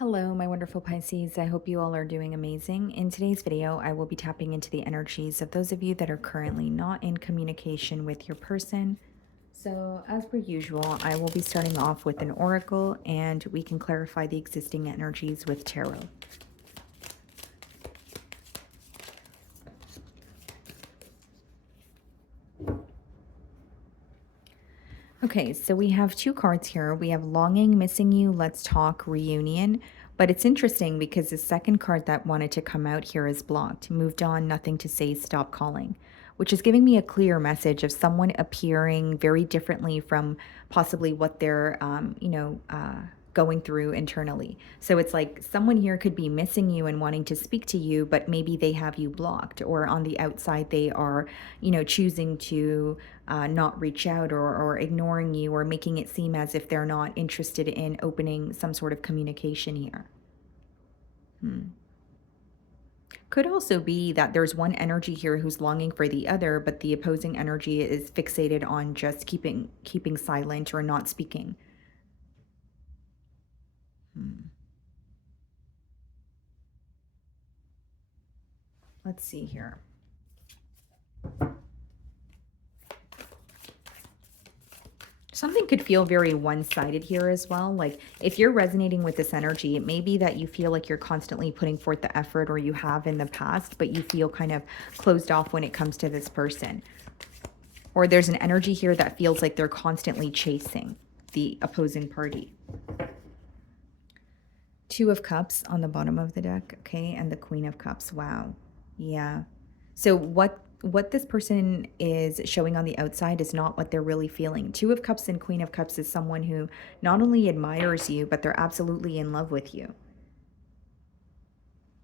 Hello, my wonderful Pisces. I hope you all are doing amazing. In today's video, I will be tapping into the energies of those of you that are currently not in communication with your person. So, as per usual, I will be starting off with an oracle and we can clarify the existing energies with tarot. Okay, so we have two cards here. We have Longing, Missing You, Let's Talk, Reunion. But it's interesting because the second card that wanted to come out here is blocked. Moved on, nothing to say, stop calling. Which is giving me a clear message of someone appearing very differently from possibly what they're, going through internally. So it's like someone here could be missing you and wanting to speak to you, but maybe they have you blocked, or on the outside they are, choosing to not reach out, or ignoring you, or making it seem as if they're not interested in opening some sort of communication here. Could also be that there's one energy here who's longing for the other, but the opposing energy is fixated on just keeping silent or not speaking. Let's see here. Something could feel very one-sided here as well. Like if you're resonating with this energy, it may be that you feel like you're constantly putting forth the effort, or you have in the past, but you feel kind of closed off when it comes to this person. Or there's an energy here that feels like they're constantly chasing the opposing party. Two of Cups on the bottom of the deck, okay, and the Queen of Cups. Wow. Yeah. So what this person is showing on the outside is not what they're really feeling. Two of Cups and Queen of Cups is someone who not only admires you, but they're absolutely in love with you.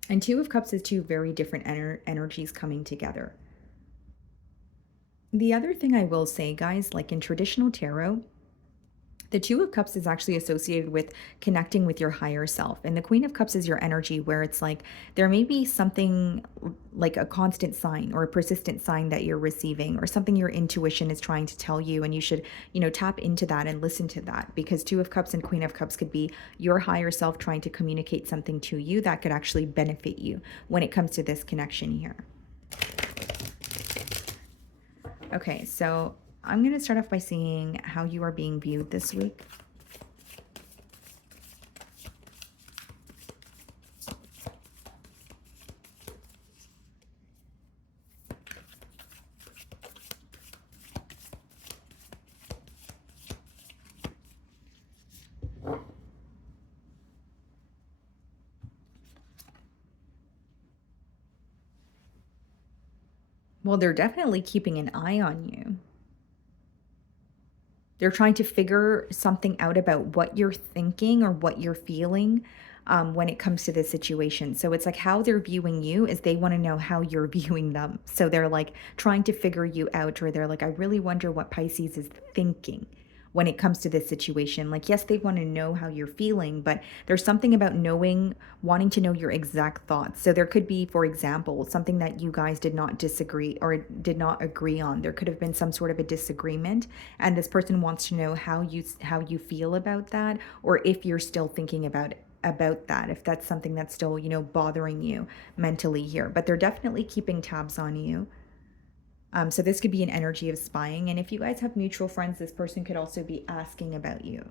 And Two of Cups is two very different energies coming together. The other thing I will say, guys, like in traditional tarot, the Two of Cups is actually associated with connecting with your higher self. And the Queen of Cups is your energy, where it's like there may be something like a constant sign or a persistent sign that you're receiving, or something your intuition is trying to tell you. And you should, tap into that and listen to that, because Two of Cups and Queen of Cups could be your higher self trying to communicate something to you that could actually benefit you when it comes to this connection here. Okay, so I'm going to start off by seeing how you are being viewed this week. Well, they're definitely keeping an eye on you. They're trying to figure something out about what you're thinking or what you're feeling when it comes to this situation. So it's like how they're viewing you is they want to know how you're viewing them. So they're like trying to figure you out, or they're like, I really wonder what Pisces is thinking when it comes to this situation. Like, yes, they want to know how you're feeling, but there's something about wanting to know your exact thoughts. So there could be, for example, something that you guys did not disagree or did not agree on. There could have been some sort of a disagreement, and this person wants to know how you feel about that, or if you're still thinking about that, if that's something that's still, bothering you mentally here. But they're definitely keeping tabs on you. So this could be an energy of spying. And if you guys have mutual friends, this person could also be asking about you,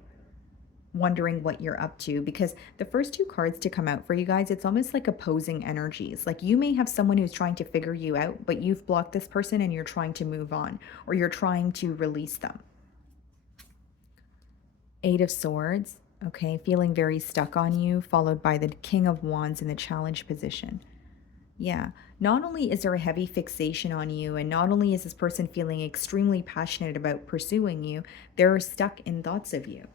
wondering what you're up to, because the first two cards to come out for you guys, it's almost like opposing energies. Like you may have someone who's trying to figure you out, but you've blocked this person and you're trying to move on, or you're trying to release them. Eight of Swords, okay, feeling very stuck on you, followed by the King of Wands in the challenge position. Yeah. Not only is there a heavy fixation on you, and not only is this person feeling extremely passionate about pursuing you, they're stuck in thoughts of you.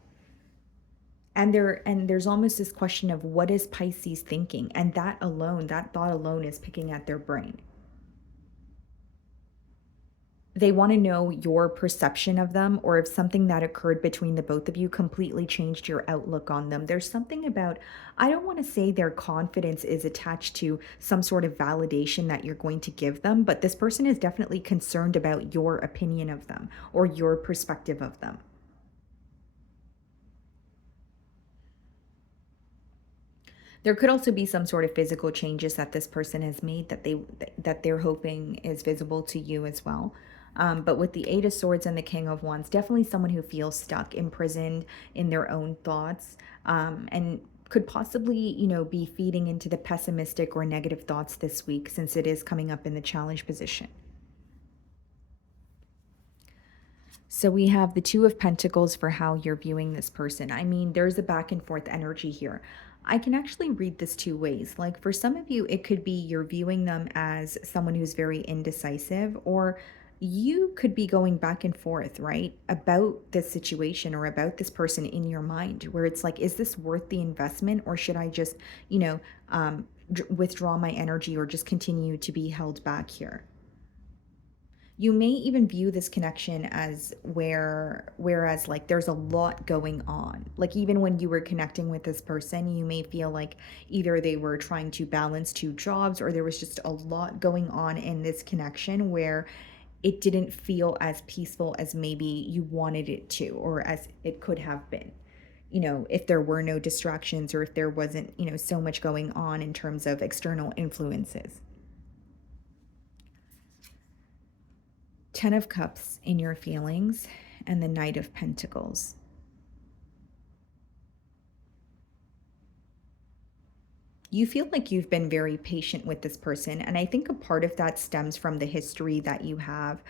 And there's almost this question of what is Pisces thinking? And that thought alone is picking at their brain. They want to know your perception of them, or if something that occurred between the both of you completely changed your outlook on them. There's something about, I don't want to say their confidence is attached to some sort of validation that you're going to give them, but this person is definitely concerned about your opinion of them or your perspective of them. There could also be some sort of physical changes that this person has made that they're hoping is visible to you as well. But with the Eight of Swords and the King of Wands, definitely someone who feels stuck, imprisoned in their own thoughts, and could possibly, be feeding into the pessimistic or negative thoughts this week since it is coming up in the challenge position. So we have the Two of Pentacles for how you're viewing this person. I mean, there's a back and forth energy here. I can actually read this two ways. Like for some of you, it could be you're viewing them as someone who's very indecisive, or you could be going back and forth, right, about this situation or about this person in your mind, where it's like, is this worth the investment, or should I just, you know, withdraw my energy or just continue to be held back here? You may even view this connection as whereas like there's a lot going on. Like even when you were connecting with this person, you may feel like either they were trying to balance two jobs, or there was just a lot going on in this connection where it didn't feel as peaceful as maybe you wanted it to, or as it could have been. If there were no distractions, or if there wasn't, so much going on in terms of external influences. Ten of Cups in your feelings, and the Knight of Pentacles. You feel like you've been very patient with this person, and I think a part of that stems from the history that you have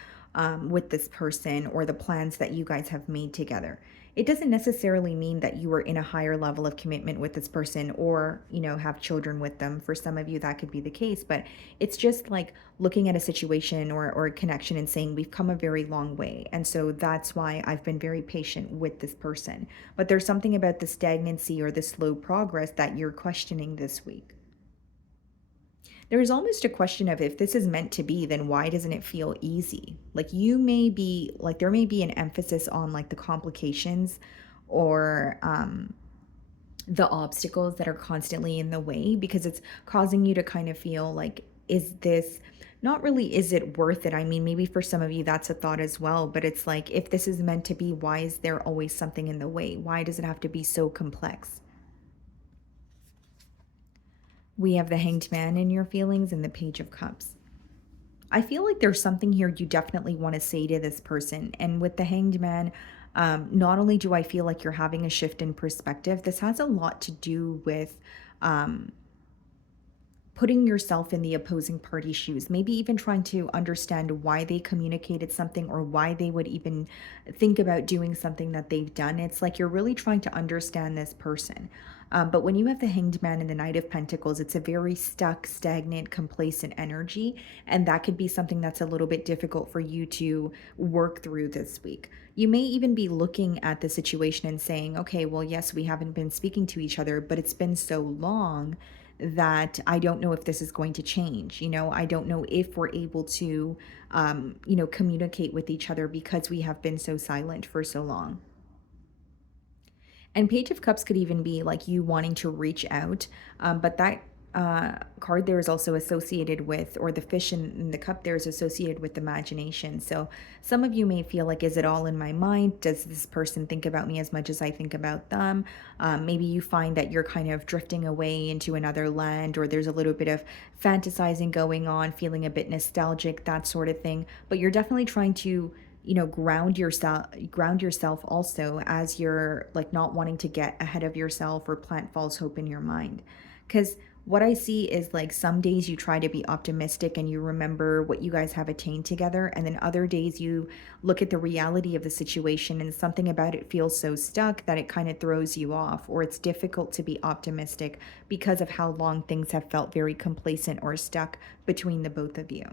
with this person, or the plans that you guys have made together. It doesn't necessarily mean that you are in a higher level of commitment with this person, or have children with them. For some of you that could be the case, but it's just like looking at a situation or a connection and saying we've come a very long way, and so that's why I've been very patient with this person. But there's something about the stagnancy or the slow progress that you're questioning this week. There's almost a question of, if this is meant to be, then why doesn't it feel easy? Like you may be like, there may be an emphasis on like the complications, or the obstacles that are constantly in the way, because it's causing you to kind of feel like, is this not really, is it worth it? I mean, maybe for some of you that's a thought as well, but it's like, if this is meant to be, why is there always something in the way? Why does it have to be so complex? We have the Hanged Man in your feelings, and the Page of Cups. I feel like there's something here you definitely want to say to this person. And with the Hanged Man, not only do I feel like you're having a shift in perspective, this has a lot to do with um, putting yourself in the opposing party's shoes, maybe even trying to understand why they communicated something, or why they would even think about doing something that they've done. It's like you're really trying to understand this person. But when you have the Hanged Man and the Knight of Pentacles, it's a very stuck, stagnant, complacent energy. And that could be something that's a little bit difficult for you to work through this week. You may even be looking at the situation and saying, okay, well, yes, we haven't been speaking to each other, but it's been so long that I don't know if this is going to change. I don't know if we're able to, communicate with each other, because we have been so silent for so long. And Page of Cups could even be like you wanting to reach out, but that card there is also associated with, or the fish in the cup there is associated with imagination. So some of you may feel like, is it all in my mind? Does this person think about me as much as I think about them? Maybe you find that you're kind of drifting away into another land, or there's a little bit of fantasizing going on, feeling a bit nostalgic, that sort of thing. But you're definitely trying to ground yourself also, as you're like not wanting to get ahead of yourself or plant false hope in your mind. Because what I see is like, some days you try to be optimistic and you remember what you guys have attained together, and then other days you look at the reality of the situation and something about it feels so stuck that it kind of throws you off, or it's difficult to be optimistic because of how long things have felt very complacent or stuck between the both of you.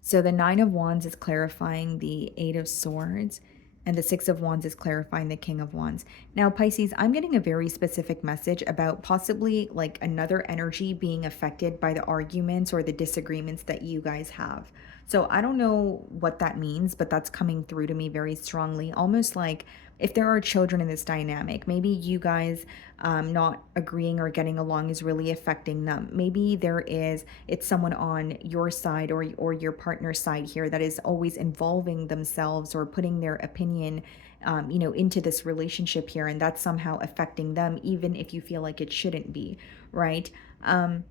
So the Nine of Wands is clarifying the Eight of Swords, and the Six of Wands is clarifying the King of Wands. Now, Pisces, I'm getting a very specific message about possibly like another energy being affected by the arguments or the disagreements that you guys have. So I don't know what that means, but that's coming through to me very strongly, almost like If there are children in this dynamic, maybe you guys not agreeing or getting along is really affecting them. Maybe it's someone on your side or your partner's side here that is always involving themselves or putting their opinion, into this relationship here, and that's somehow affecting them, even if you feel like it shouldn't be, right? Um,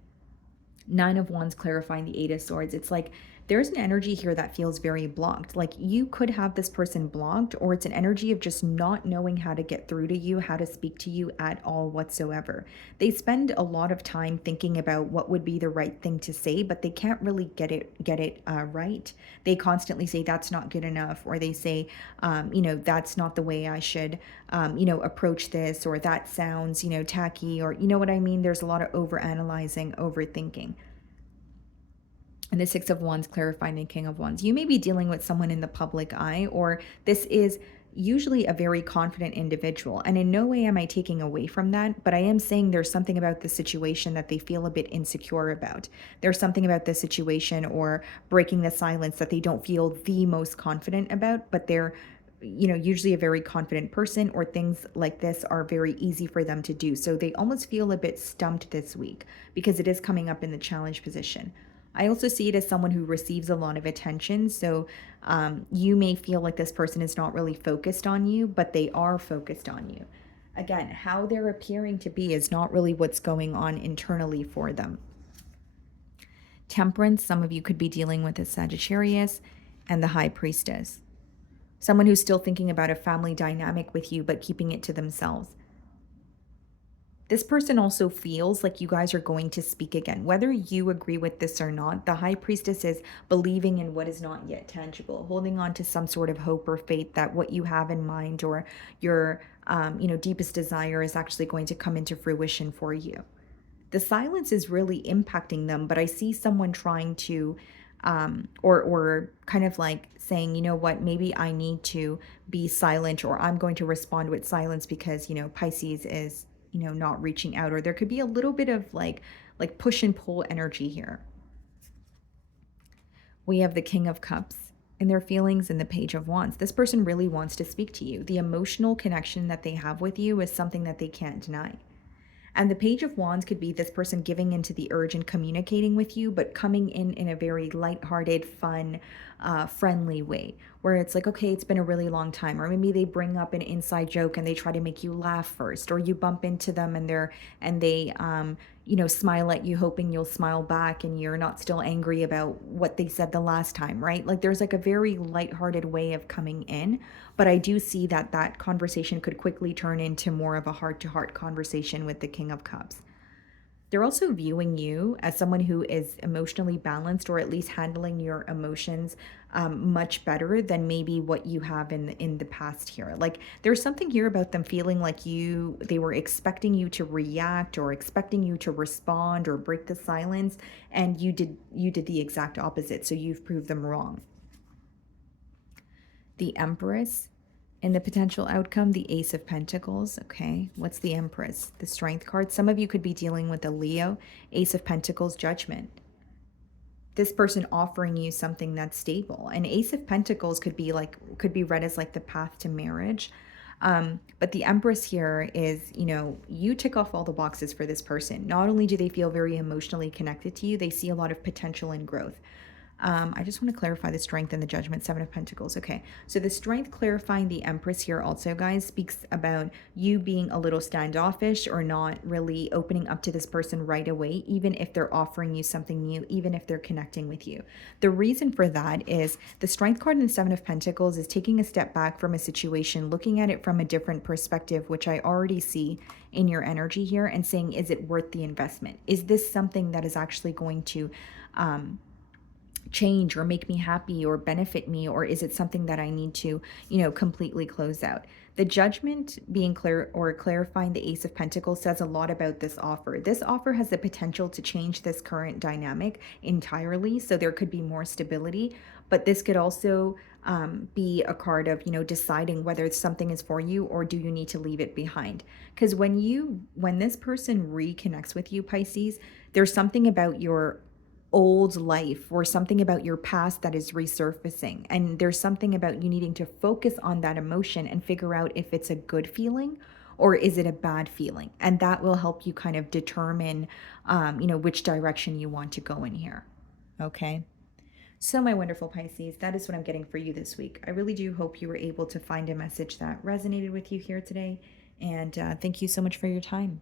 Nine of Wands clarifying the Eight of Swords. It's like there's an energy here that feels very blocked. Like you could have this person blocked, or it's an energy of just not knowing how to get through to you, how to speak to you at all whatsoever. They spend a lot of time thinking about what would be the right thing to say, but they can't really get it right. They constantly say that's not good enough, or they say, that's not the way I should, approach this, or that sounds, tacky, or you know what I mean. There's a lot of over analyzing, overthinking. And the Six of Wands clarifying the King of Wands. You may be dealing with someone in the public eye, or this is usually a very confident individual. And in no way am I taking away from that, but I am saying there's something about the situation that they feel a bit insecure about. There's something about the situation or breaking the silence that they don't feel the most confident about, but they're usually a very confident person, or things like this are very easy for them to do. So they almost feel a bit stumped this week because it is coming up in the challenge position. I also see it as someone who receives a lot of attention. So you may feel like this person is not really focused on you, but they are focused on you. Again, how they're appearing to be is not really what's going on internally for them. Temperance, some of you could be dealing with a Sagittarius, and the High Priestess. Someone who's still thinking about a family dynamic with you, but keeping it to themselves. This person also feels like you guys are going to speak again. Whether you agree with this or not, the High Priestess is believing in what is not yet tangible, holding on to some sort of hope or faith that what you have in mind or your deepest desire is actually going to come into fruition for you. The silence is really impacting them, but I see someone trying to or kind of like saying, you know what, maybe I need to be silent, or I'm going to respond with silence because, Pisces is, not reaching out, or there could be a little bit of like push and pull energy here. We have the King of Cups and their feelings and the Page of Wands. This person really wants to speak to you. The emotional connection that they have with you is something that they can't deny. And the Page of Wands could be this person giving into the urge and communicating with you, but coming in a very lighthearted, fun, friendly way, where it's like, okay, it's been a really long time. Or maybe they bring up an inside joke and they try to make you laugh first, or you bump into them and they smile at you, hoping you'll smile back and you're not still angry about what they said the last time, right? Like there's like a very lighthearted way of coming in. But I do see that conversation could quickly turn into more of a heart-to-heart conversation with the King of Cups. They're also viewing you as someone who is emotionally balanced, or at least handling your emotions much better than maybe what you have in the past here. Like there's something here about them feeling like they were expecting you to react or expecting you to respond or break the silence, and you did the exact opposite. So you've proved them wrong. The Empress and the potential outcome, the Ace of Pentacles. Okay, what's the Empress? The Strength card. Some of you could be dealing with a Leo. Ace of Pentacles, Judgment. This person offering you something that's stable. An Ace of Pentacles could be read as like the path to marriage. But the Empress here is, you tick off all the boxes for this person. Not only do they feel very emotionally connected to you, they see a lot of potential and growth. I just want to clarify the Strength and the Judgment, Seven of Pentacles. Okay, so the Strength clarifying the Empress here also, guys, speaks about you being a little standoffish or not really opening up to this person right away, even if they're offering you something new, even if they're connecting with you. The reason for that is the Strength card in the Seven of Pentacles is taking a step back from a situation, looking at it from a different perspective, which I already see in your energy here, and saying, is it worth the investment? Is this something that is actually going to change or make me happy or benefit me, or is it something that I need to completely close out? The Judgment being clear or clarifying the Ace of Pentacles says a lot about this offer. This offer has the potential to change this current dynamic entirely, so there could be more stability, but this could also be a card of deciding whether something is for you or do you need to leave it behind. Because when this person reconnects with you, Pisces, there's something about your old life or something about your past that is resurfacing. And there's something about you needing to focus on that emotion and figure out if it's a good feeling or is it a bad feeling. And that will help you kind of determine, which direction you want to go in here. Okay. So, my wonderful Pisces, that is what I'm getting for you this week. I really do hope you were able to find a message that resonated with you here today. And thank you so much for your time.